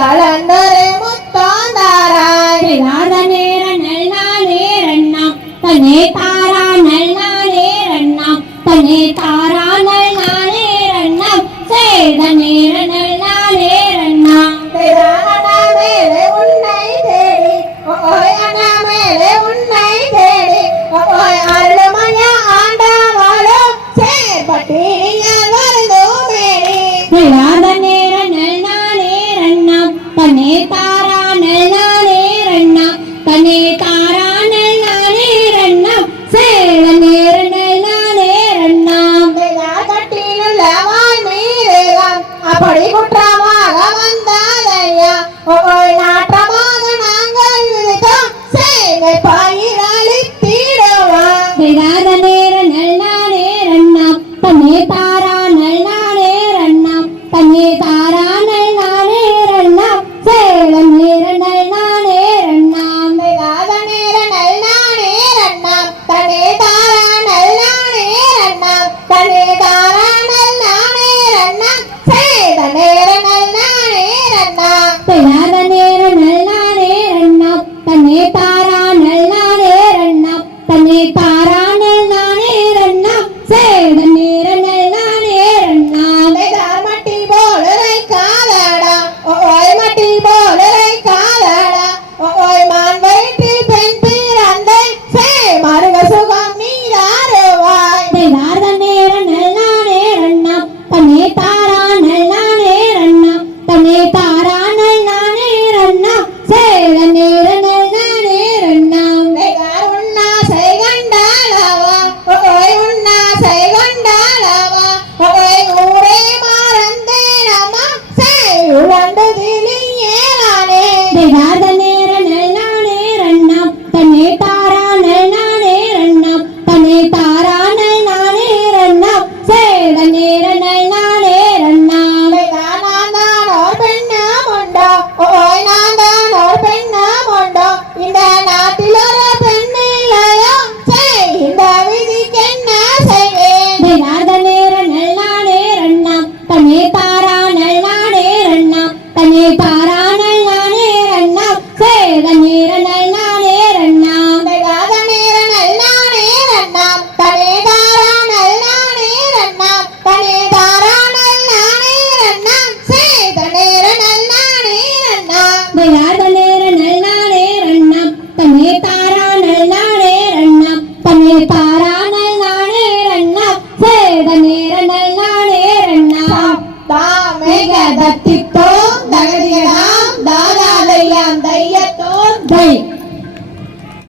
கலந்தரை முத்தாந்தாராய் பிராத நேர நல்லானே ரண்ணா தனே தாரா நல்லானே ரண்ணா தனே தாரா நல்லானே ரண்ணா சேத நேர நல்லானே ரண்ணா அண்ணா மேலே உன்னை தேடி ஓய் அண்ணா மேலே உன்னை தேடி ஓய் அருள்மயா ஆண்டவாளோ சேர்பட்டியால் வருந்தோ மேடி பிராத நேர நல்லானே ரண்ணா தனே தாரா நல்லானே ரண்ணா தனே தாரா நல்லானே ரண்ணா சேத நேர நல்லானே ரண்ணா கட்டினுள்ள வாய் மீறலாம் அப்படி குற்றமாக வந்தாதையா ஓய் நாட்டமாக நாங்கள் விதைத்தோம் சேவை பயிரளித்திடுவா பிராத நேர நல்லானே ரண்ணா தனே தாரா நல்லானே ரண்ணா தனே தாரா நல்லானே ரண்ணா சேத நேர நல்லானே ரண்ணா நேர நல்லானே ரண்ணாம் தனே தாரா நல்லானே ரண்ணாம் தனே தாரா நல்லானே ரண்ணாம் சேத நேர நல்லானே ரண்ணாம் பிராத நேர நல்லானே ரண்ணா தனே தாரா நல்லானே ரண்ணா தனே தாரா நல்லானே ரண்ணா சேத நேர நல்லானே ரண்ணா மட்டி போலரை காலடா ஓய் மட்டி போலரை காலடா ஓய் மான் வயிற்றில் பெண் பிறந்தை சே மருக சுகம் நீராறுவாய் பிராத நேர நல்லானே ரண்ணா தனே தாரா நல்லானே ரண்ணா தனே தாரா நல்லானே ரண்ணா சேத நேர நல்லானே ரண்ணா உன்னா செய்கண்டாளவா ஓய் உன்னா செய்கண்டாளவா ஓய் ஊரே மறந்தேனம்மா செய் உழண்டு திலியேலானே பிராத நேர நல்லானே ரண்ணா தனே தாரா நல்லானே ரண்ணா தனே தாரா நல்லானே ரண்ணா சேத நேர நல்லானே ரண்ணா நான்தானோர் பெண்ணாமுண்டோ ஓய் நான்தானோர் பெண்ணாமுண்டோ இந்த நாட்டில் ஒரு பெண்ணிலையோ செய் இந்த விதிக்கென்ன செய்வேன் பிராத நேர நல்லானே ரண்ணா தனே தாரா நல்லானே ரண்ணா தனே தாரா நல்லானே ரண்ணா சேத நேர நல்லானே ரண்ணா நேர நல்லானே ரண்ணாம் தனே தாரா நல்லானே ரண்ணாம் தனே தாரா நல்லானே ரண்ணாம் சேத நேர நல்லானே ரண்ணாம் பிராத நேர நல்லானே ரண்ணா தனே தாரா